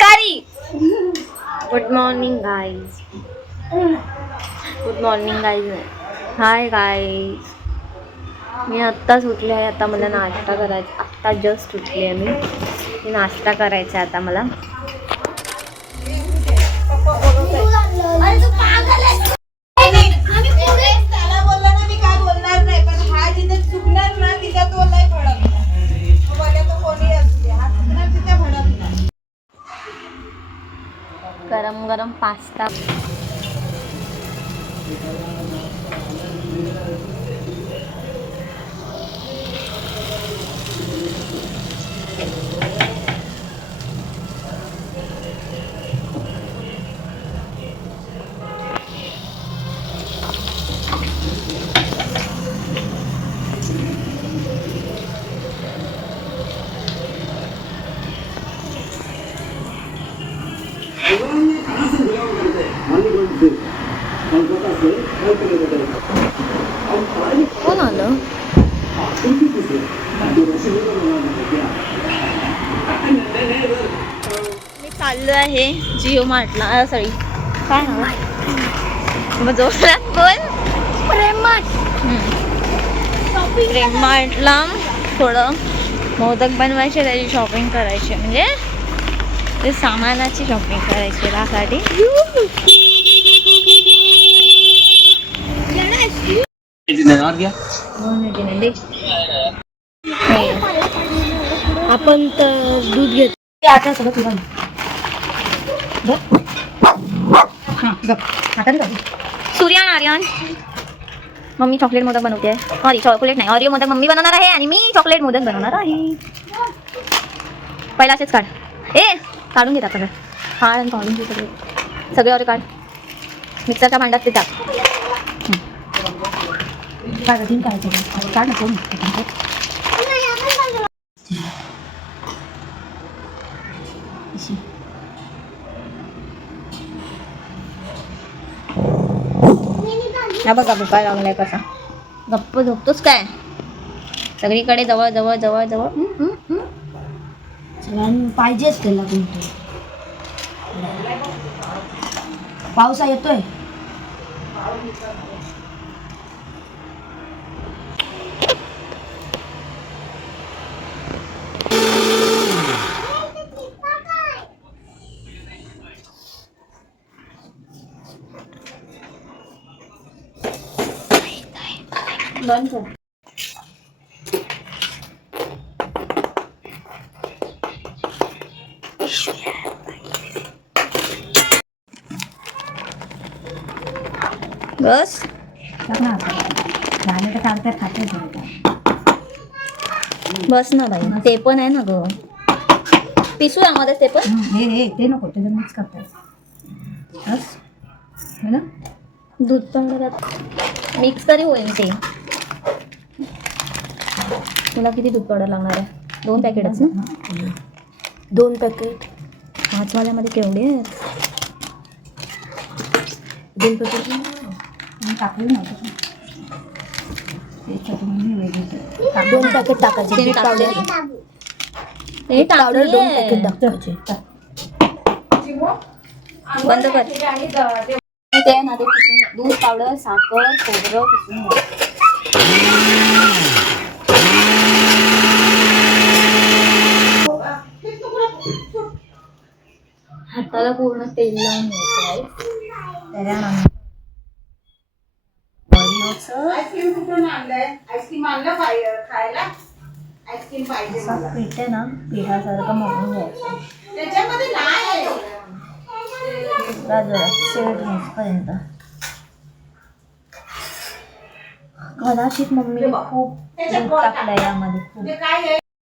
कारी. Good morning guys. Good morning guys. Hi guys. मी आत्ताच उठले आहे. आता मला नाश्ता करायचा. आत्ता जस्ट उठली आहे मी. नाश्ता करायचा आहे आता मला. गरम गरम पास्ता. कोण आलं? मी चाललो आहे जिओ मार्टला. सॉरी काय नाव जोरात बोल. प्रेम मार्टला थोडं मोदक बनवायचे, त्याची शॉपिंग करायची, म्हणजे ते सामानाची शॉपिंग करायची त्यासाठी. आपण तर दूध घेतो आता सगळं तुला. सूर्यान आर्यन. मम्मी चॉकलेट मोदक बनवते. सॉरी चॉकलेट नाही, ऑरिओ मोदक मम्मी बनवणार आहे आणि मी चॉकलेट मोदक बनवणार आहे. पहिला असेच काढ. काढून घेतात सगळं. काढ आणि काढून घे सगळे सगळे ऑरिओ काढ. मिक्सरच्या भांड्यात ते टाक. काढ नको. हा बघा भुका लागलाय कसा. गप्प झोपतोस काय? सगळीकडे जवळ जवळ जवळ जवळ. पाहिजेच त्याला कोणतं. पावसा येतोय. बंद कर. बस बस ना बाई. ते पण आहे ना ग. पिसू यामध्ये ते पण. ते नको, त्याला मिक्स करतात बस ना. दूध पावडर मिक्स तरी होईल ते. तुला किती दूध पावडर लागणार आहे? 2 पॅकेटच ना. 2 पॅकेट. 5 वाल्यामध्ये केवढे आहेत? 2 पॅकेट टाकले नव्हते. 2 पॅकेट टाकायचे. ते पावडर ते पावडर 2 पॅकेट टाकायचे. बंद कर. ते ना ते दूध पावडर, साखर, खोबरं पिसून हाताला पूर्ण तेल लावून घ्यायचं. त्याच्यानंतर आईस्क्रीम कुठून आणलंय? आईस्क्रीम आणलं खायला. आईस्क्रीम पाहिजे मला. पीठ आहे ना, पिठासारखं मळून घ्यायचं. त्याच्यामध्ये नाही पर्यंत. कदाचित मम्मीने खूप दूध टाकलंय यामध्ये.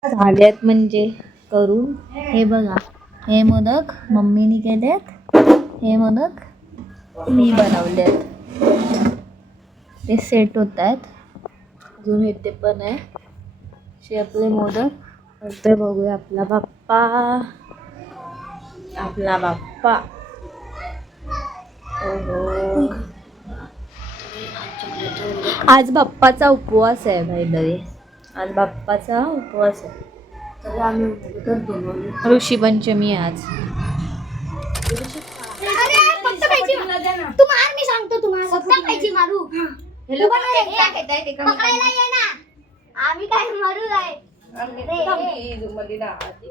झाल्यात म्हणजे करून. हे बघा, हे मोदक मम्मीने केलेत. हे मोदक मी बनवलेत. ते सेट होत आहेत. अजून हे ते पण आहे. असे आपले मोदक करतोय. बघूया आपला बाप्पा. आपला बाप्पा. आज बाप्पाचा उपवास आहे बाय द वे. आज बाप्पाचा उपवास आहे. ऋषी पंचमी आज. अरे फक्त पाहिजे तू मार, मी सांगतो तुम्हाला फक्त पाहिजे मारू. पकडायला ये ना, आम्ही काय मारू काय.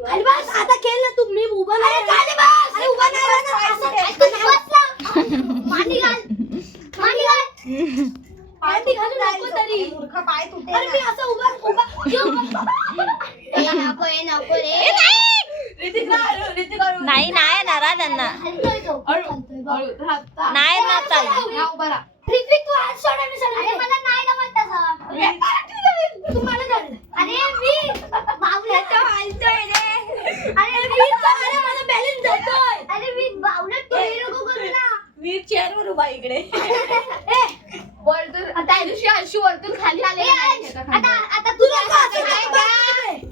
खाली बस, आता खेळ ना तू. मी उभा नाही. खाली बस. अरे उभा नाही राहणार. मांडी घाल, मांडी घाल. मांडी घालू नको तरी. पाय तुटे अरे मी असं उभा नको रे. नाही नाही नारा त्यांना हलतोय तो. नाही ना चाल. ऋत्विक तू हात सोड आणि सोड. अरे मला नाही जमत तसं. तुम्हाला जमलं. अरे मी बावलट हलतोय रे. अरे मी अरे माझा बॅलन्स जातोय. अरे मी बावलट तू हे नको करू ना. वीर चेअर वर उभा इकडे. वर्तुळ आता दिवशी अशी वर्तुळ खाली आले. आता तू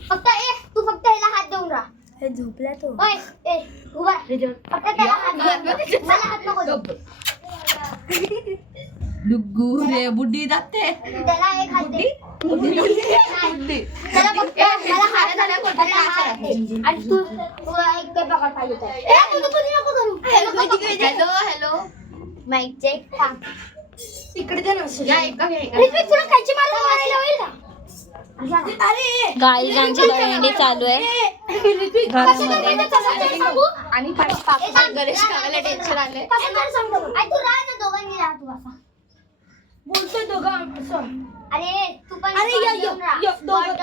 फक्त तू फक्त ह्याला हात देऊन राहा. हे झोपला तो. ओय ए उभा फक्त त्याला हात देऊन राहा. मला हात नको देऊ. डुग्गू रे बुड्डी जाते. त्याला एक हात दे. त्याला फक्त मला हात दे. आणि तू एक ते पकड पाहिजे तर. ए तू नको करू. Hello mic check. इकडे दे ना. ऋत्विक तुला खायची मारायला होईल का. अरे गाईजांची दहीहंडी चालू आहे घरामध्ये. आणि गणेश काकाला टेन्शन आलंय. तू राह ना, दोघांनी राह तू असा बोलतोय दोघं. अरे तू पण अरे देऊन राहा.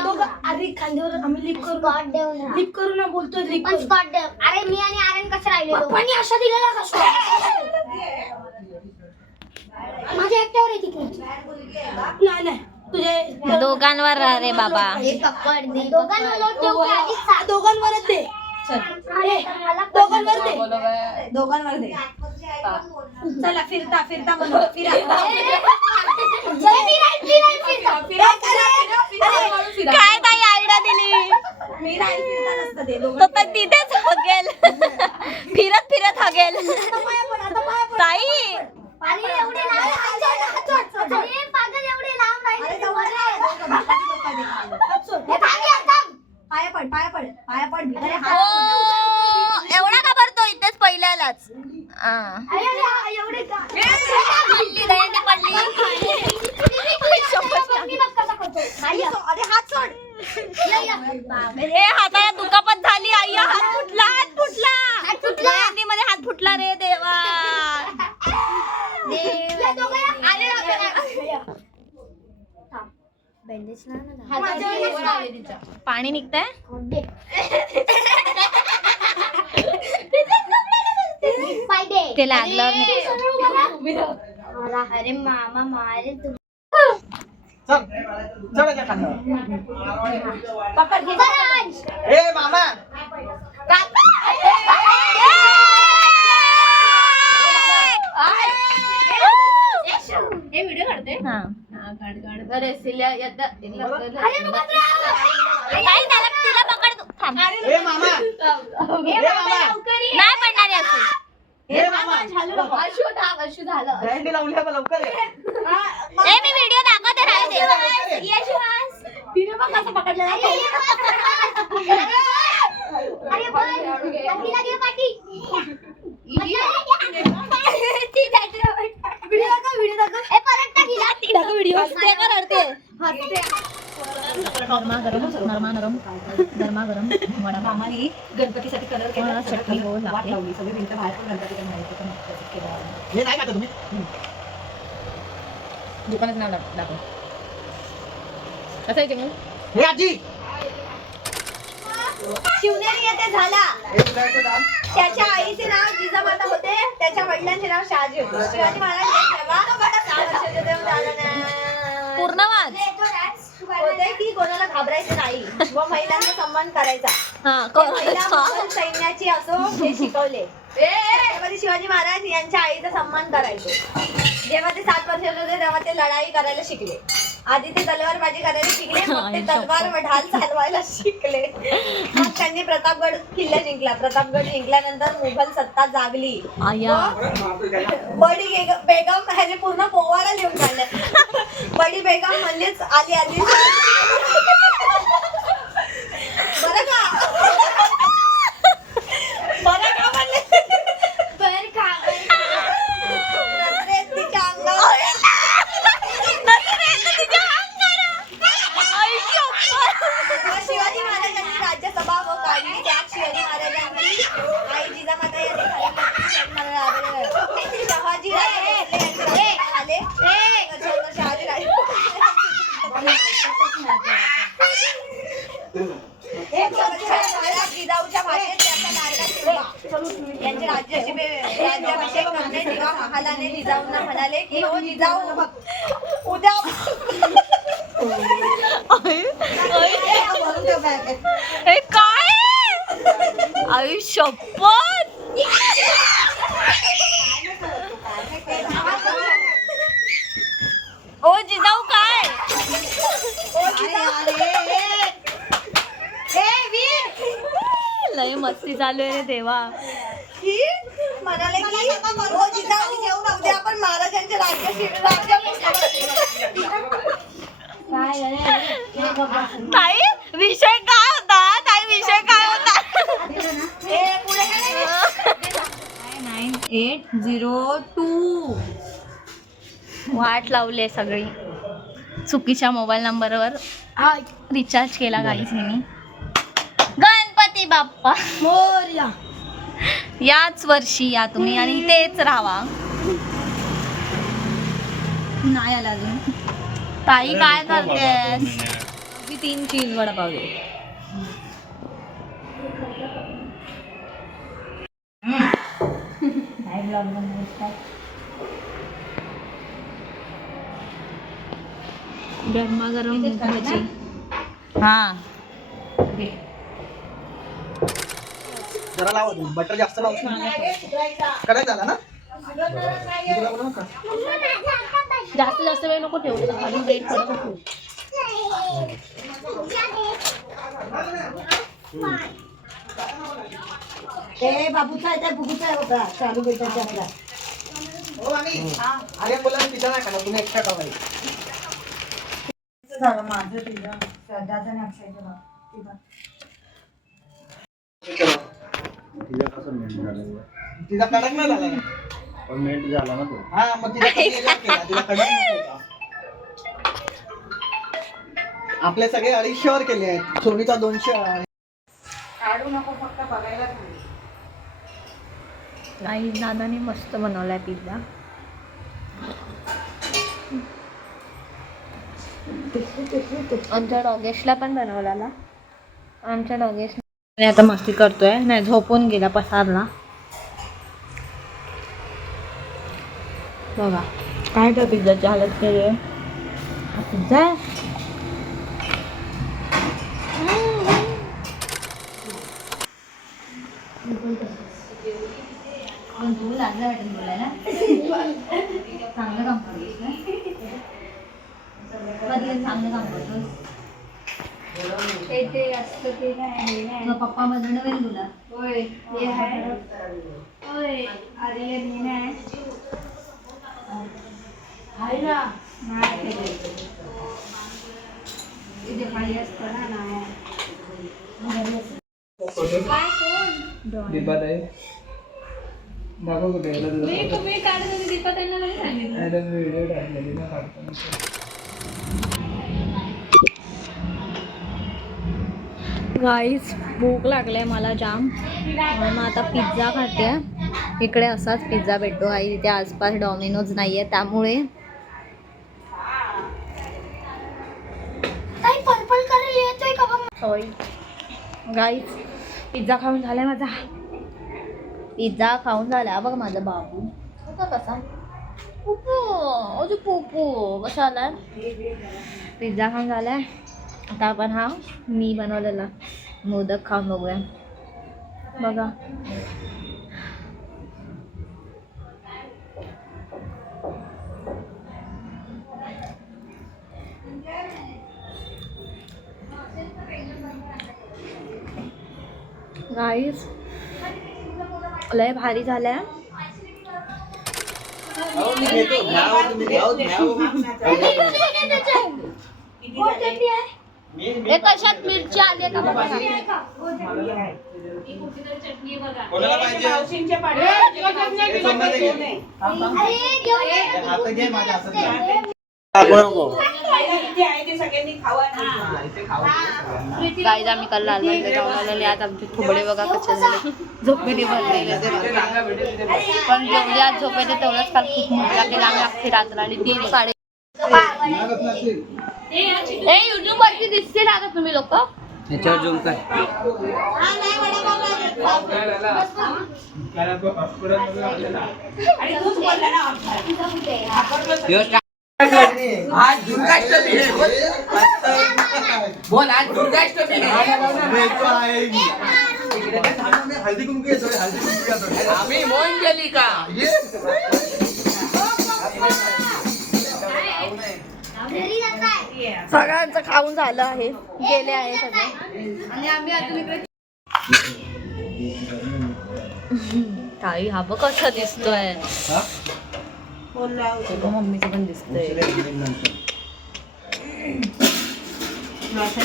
दोघं अरे खांद्यावर आम्ही लिप करू. स्कॉट देऊन राहा. लिप करू ना बोलतोय. लिप पण स्कॉट दे. अरे मी आणि आर्यन कसं राहिलेलो. पप्पांनी अशा दिलेला का स्कॉट? माझ्या एकट्यावर येते की नाही नाही तुझे दोघांवर राहा रे बाबा. दोघांवर लोट देऊ का आधीच सांग. दोघांवरच दे. अरे मला दोघांवर दे. दोघांवर दे. चला फिरता फिरता म्हणून फिरा. काय ताई आयडिया दिली. मी राहील फिरता नसतं ते. तो तर तिथेच हगेल. फिरत फिरत हगेल ताई. अरे एवढे लांब अरे पागल एवढे लांब नाही. पाया पड पाया पड पाया पड. ओ, एवढा का भरतो इथेच पहिल्यालाच. एवढे का पडली दहीहंडी पडली. अरे हात सोड. हे हाताला दुखापत झाली. अय्या हात फुटला. हात फुटला दहीहंडीमध्ये हात फुटला रे देवा. पाणी निघतंय. ते लागलं नाही. अरे मामा मारे तू. मामा हे व्हिडिओ काढते. हा. अरे सिल्या ताई, त्याला तिला पकड तू. थांब. ए मामा नाही पडणार आहे असं. ए मामा अशू झालं. दहीहंडी लावली बा लवकर ये. ए मी व्हिडिओ दाखवते राहू दे. तिने मग कसं पकडलं. अरे बोल तिला घे पाठी. गरमागरम वडापाव. आम्हाला गणपतीसाठी कलर केला. चटणी हो वाट लागते. लावली. सगळे भिंत बाहेर पण गणपती केला. हे नाही खाता तुम्ही दुकानाचं नाव दाखव. कसं आहे मग. हे आजी शिवनेरी येथे झाला. त्याच्या आईचे नाव जिजामाता होते. त्याच्या वडिलांचे नाव शहाजी होते. शिवाजी महाराज तेव्हा 6 वर्षाचे तेव्हा झालं ना. पूर्ण वाच. होते की कोणाला घाबरायचं नाही व महिलांचा सन्मान करायचा. हा ते महिला मुघल सैन्याची असो हे शिकवले. तेव्हा ते शिवाजी महाराज यांच्या आईचा सन्मान करायचे. जेव्हा ते 7 वर्षाचे होते तेव्हा ते लढाई करायला शिकले. आधी ते तलवारबाजी करायला शिकले. मग ते तलवार व ढाल चालवायला शिकले. मग त्यांनी प्रतापगड किल्ला जिंकला. प्रतापगड जिंकल्यानंतर मुघल सत्ता जागली. आया. बडी बेगम ह्याने पूर्ण पोवाडा लिहून काढले. बडी बेगम म्हणजेच आली आली. बरं का म्हणले. यांचे राज्याभिषेक करणे तेव्हा महालाने जिजाऊंना म्हणाले की हो जिजाऊ उद्या हे काय आई शपथ ओ जिजाऊ काय लय मस्ती चालू आहे रे देवा की म्हणाले की हो जिजाऊ उद्या आपण महाराजांचे ताई विषय काय होता ताई विषय काय होता 9802 वाट लावली सगळी चुकीच्या मोबाईल नंबरवर रिचार्ज केला गाईस मी गणपती बाप्पा मोरया. याच वर्षी या तुम्ही आणि तेच राहावा नाही आला अजून. ताई काय करतेस 3 चीज वडापाव दे. गरमागरम भजी हा जरा लावा तुम्ही बटर जास्त लावतो कडक झाला ना जास्त वेळ नको ठेवू खाली वेट करतो बाबूचा आहे बुगूचा आहे होता चालू बेटाचा आपला. हो आणि अरे बोला पिझ्झा नाही खाणार तुम्ही एक्स्ट्रा खावा झालं माझं तुझं श्रद्धाचं आणि अक्षयचं बघ. तिचा कडक नाही झाला ना पण मेल्ट झाला ना तो. हा मग तिला कधी याच्यात केला तिला कडक नाही केला. आपले सगळे 250 वर केले आहेत सोनीचा 200 आहे. काढू नको फक्त बघायला सांग. आई दादाने मस्त बनवलाय पिझ्झा आमच्या डॉगेशला पण बनवला आमच्या डॉगेश आता मस्ती करतोय नाही झोपून गेला पसारला बघा काय त्या पिझ्झाची हालत केली आहे हा पिझ्झा आहे लागला वाटेल बोलायला चांगलं काम करतोस कधी चांगलं काम करतोस ते असतं ते नाही. तुझा पप्पा मधून नवीन तुला होय ते आहे. होय अरे मी नाही आहे ना नाही तिथे खाली असतं ना नाही दीपात आहे दाखव कुठे तुम्ही काढत होते दीपा त्यांना नाही सांगितलं व्हिडिओ टाकलेली ना काढताना गाईस भूक लागले मला जाम म्हणून मग आता पिझ्झा खाते इकडे असाच पिझ्झा भेटतो आई इथे आसपास डॉमिनोज नाही आहे त्यामुळे पर्पल कलर येतोय का बघ सॉरी गाईस पिझ्झा खाऊन झालाय माझा पिझ्झा खाऊन झाला बघ माझा बाबू होता कसा पुपू अजून पुपू कसा आलाय पिझ्झा खाऊन झालाय आता आपण हा मी बनवलेला मोदक खाऊन बघूया बघा गाईस लय भारी झालाय हे कशात मिरची आली आहे का बघा कोणाला पाहिजे मावशींचे पाडे हे सोमवारी घे. आता घे माझ्या हातात घे. इथे आहे ते सगळ्यांनी खावा ना. हा, इथे खावा. गाईज आम्ही काल लालबागला जाऊन आलेले आज आमचे थोबडे बघा कसे झाले झोपेने भरलेले ते इथे रांगा भेटेल तिथे बस. पण जेवढे आज झोपेचे तेवढंच काल खूप मजा केला आम्ही अख्खी रात्र आणि 3-3:30 लागत नसतील. युट्यूब वरती दिसतील आता तुम्ही लोक याच्यावर झूम कर. आणि तूच बोलला ना आज दुर्गाष्टमी आहे. बोल आज दुर्गाष्टमी आहे. हल्दी कुंकू येतोय, हल्दी कुंकू येतोय. आम्ही मोहीम केली का? सगळ्यांचं खाऊन झालं आहे, गेले आहे सगळे. आणि आम्ही अजून इकडे ताई हा बघ कसा दिसतोय. मम्मीचं पण दिसतोय.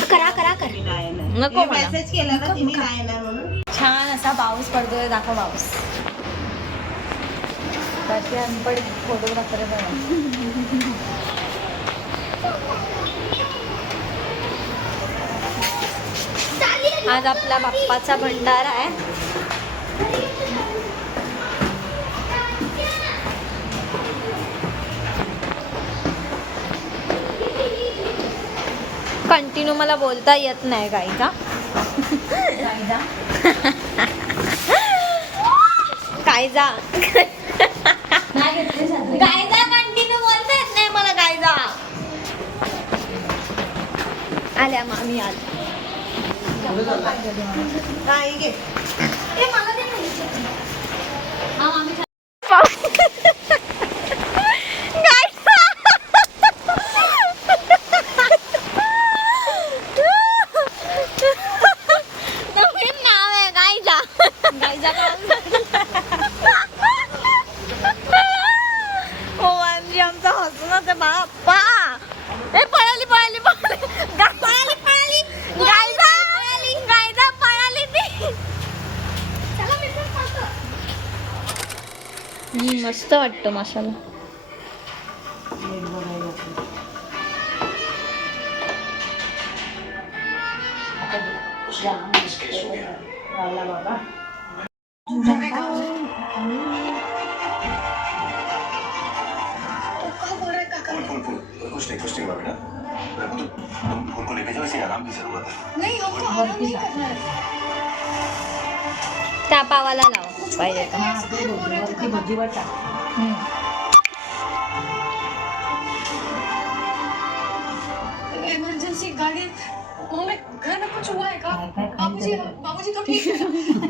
करा करा करा. नको मला. मेसेज केला ना तिने नाही येणार म्हणून. छान असा पाऊस पडतोय. दाखव पाऊस. कशी अनपढ फोटोग्राफर आहे बघा. आज आपला बाप्पाचा भंडारा आहे. कंटिन्यू मला बोलता येत नाही गाईचा. गायजा गायजा कंटिन्यू बोलता येत नाही मला. गायजा आल्या मामी आज. नाही घे. नवीन नाव आहे गायजा. गायजा हो म्हणजे आमचा हसूनच आहे बाप्पा. ए पळाली पळाली पळाली पळाली पळाली गायजा गायजा पळाली ती. मस्त वाटतं मसाला. कुछ नहीं बाबा. तुम उनको ले भेजो, इसे आराम की जरूरत है. त्या पावाला लाव पाहिजे तर. इमरजेंसी गाड़ी मम्मी घर में कुछ हुआ है का? बाबूजी तो ठीक है ना?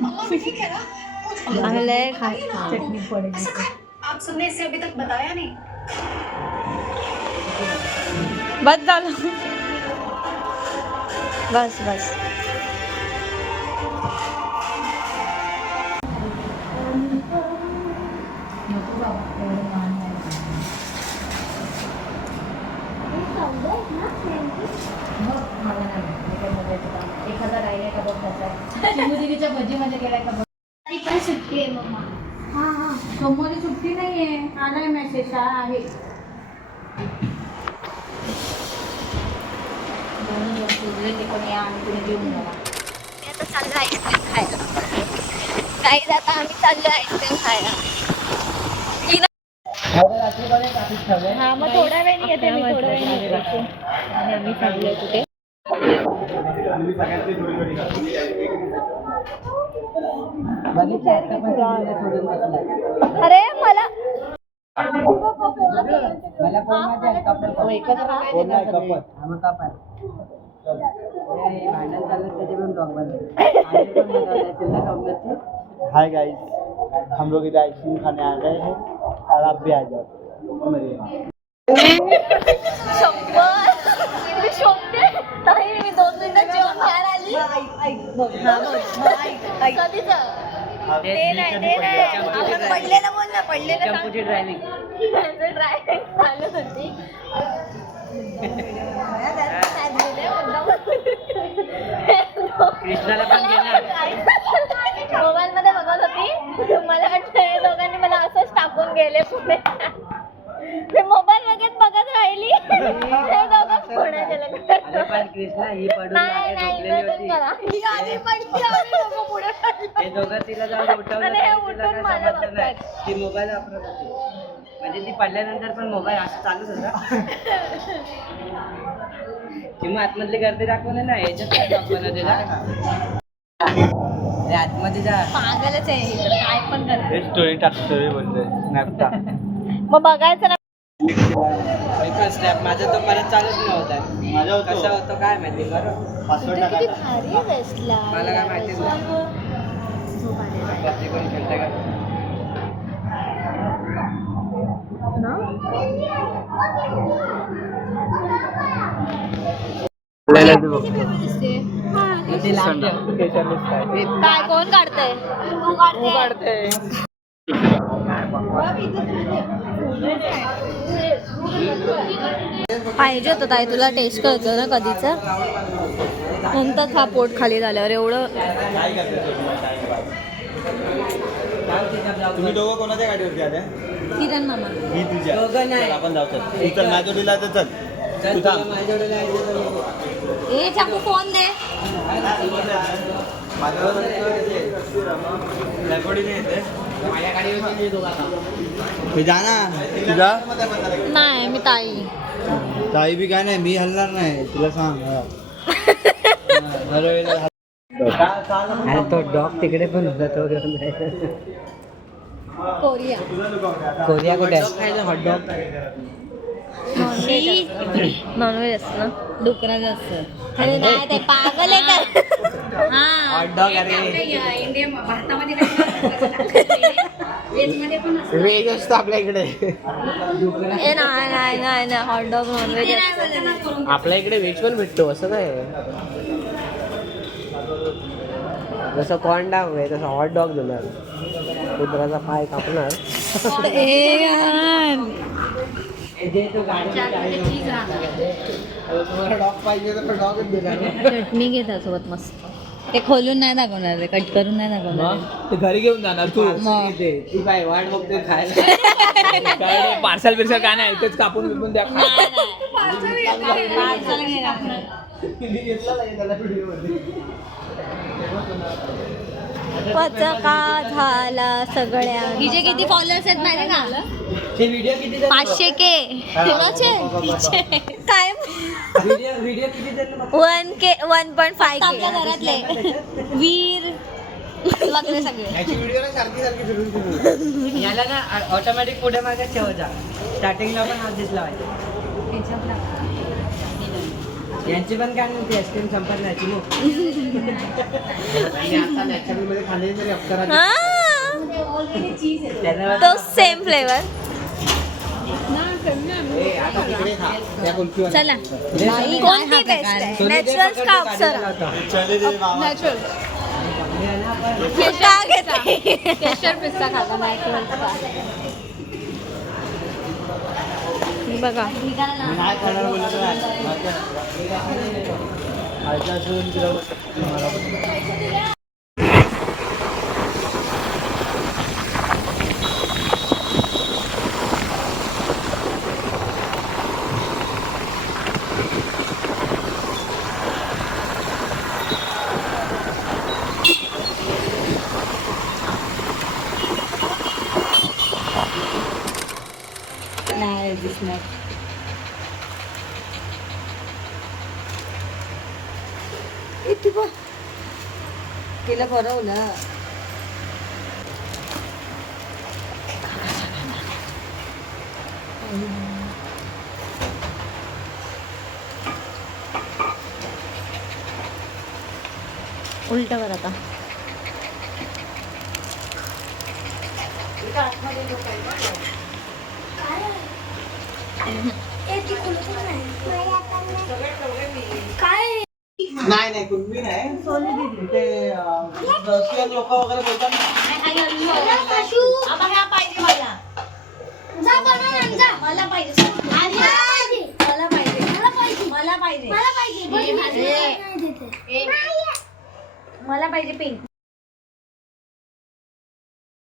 अम्मा भी ठीक है ना? चांगलं चटणी पडेल. ऐसा क्या? आप सबने इसे अभी तक बताया नहीं. बस झालं. बस बस. एखादा राहिला का बघ त्याचा. चिमुदिनीच्या भजीमध्ये गेलाय का बघ. ती पण सुट्टी आहे मम्मा. सोमवारी सुट्टी नाहीये. आलाय मेसेज आहे. मी आता चाललो आईस्क्रीम खायला. काही आता आम्ही चाललो आईस्क्रीम खायला. हा मग थोड्या वेळाने येते मी. थोड्या वेळाने येते. आणि आम्ही चाललोय कुठे. अरे मला हाय गाइस, हम लोग इधर आइसक्रीम खाने आ गए हैं और आप भी आ जाओ. मी 2 मिनिटात जेवण बाहेर आली. कधीच ते नाही आपण पडलेलं बोल ना. पडलेलं ड्रायव्हिंग चालू होती. कृष्णाला पण मोबाईल मध्ये बघत होती. मला वाटतं हे दोघांनी मला असंच टाकून गेले पुढे. मी मोबाईल बघत राहिली. हे दोघं पुढे गेले. कृष्णा ही पडून नाही इमॅजिन करा. ही आधी पडली आणि दोघं पुढे पडले. ते दोघं तिला जाऊन उठवलं तरी तिला काय समजलं नाही. ती मोबाईल वापरत होती. म्हणजे ती पडल्यानंतर पण मोबाईल असं चालूच होता. किंवा आतमधली गर्दी दाखवलं ना याच्यात काय दाखवलं तिला आतमध्ये जा. पागलच आहे इकडं, काय पण करते. स्टोरी टाक स्टोरी बोलतोय स्नॅप टाक. मग बघायचं ना. स्नॅप माझा तो परत चालूच नव्हता. माझा कसा होतो काय माहिती बरं. पासवर्ड किती टाका. भारी बसला. मला काय माहिती नाही. पबजी कोण खेळतंय का? काय कोण काढतंय? तू काढते. पाहिजे होतं ताई तुला टेस्ट करतो ना कधीच नंतर खा पोट खाली झाल्यावर एवढं. तुम्ही दोघं कोणाच्या गाडीवरती आले? किरण मामा मी तुझ्या. दोघं नाही. आपण जाऊ चल. तू तर माझ्या जोडीला तर चल. तू थांब. माझ्याकडे ए चाकू फोन दे. मी जा ना तुझा. नाही मी ताई ताई बी काय नाही मी हलणार नाही तुला सांग. अरे तो डॉग तिकडे पण होता तो घेऊन जायचा. कोरिया कोरिया कुठे हॉट डॉग नॉनव्हेज असतं ना डुकराचं असतं. अरे नाही ते पागल आहे का. हा हॉट डॉग वेज असतो आपल्या इकडे. ए नाही नाही नाही नाही हॉट डॉग नॉनव्हेज आपल्या इकडे व्हेज पण भेटतो असं काय. जसं कॉर्न डॉग आहे तसं हॉट डॉग देणार. कुत्र्याचा पाय कापणार. डॉग पाहिजे तर डॉगच देणार. चटणी घे त्यासोबत मस्त. ते खोलून नाही दाखवणार रे, कट करून नाही दाखवणार. ते घरी घेऊन जाणार तू. ती काय वाट बघते खायला. पार्सल बिर्सल काय नाही तेच कापून बिपून द्या. पचका झाला सगळ्या. हिचे किती फॉलोअर्स आहेत माहिती का? ते व्हिडिओ किती 500K. कोणाचे? काय व्हिडिओ किती जण 1K 1.5K आपल्या घरातले वीर वगैरे सगळे. याला ना ऑटोमॅटिक पुढे मागे ठेवायचा. स्टार्टिंगला पण हात दिसला पाहिजे. यांची पण काय नव्हती आईस्क्रीम संपत नाही मग. तो सेम फ्लेवर. चला कोणती बेस्ट आहे? नॅचरल का अप्सरा? नॅचरल. पिस्ता घेते. केशर पिस्ता खाता नॅचरल. बघा नाही दिसणार. तिला भरवलं. उलट कर आता. नाही कुणबी नाही ते रशियन लोक वगैरे बोलतात ना.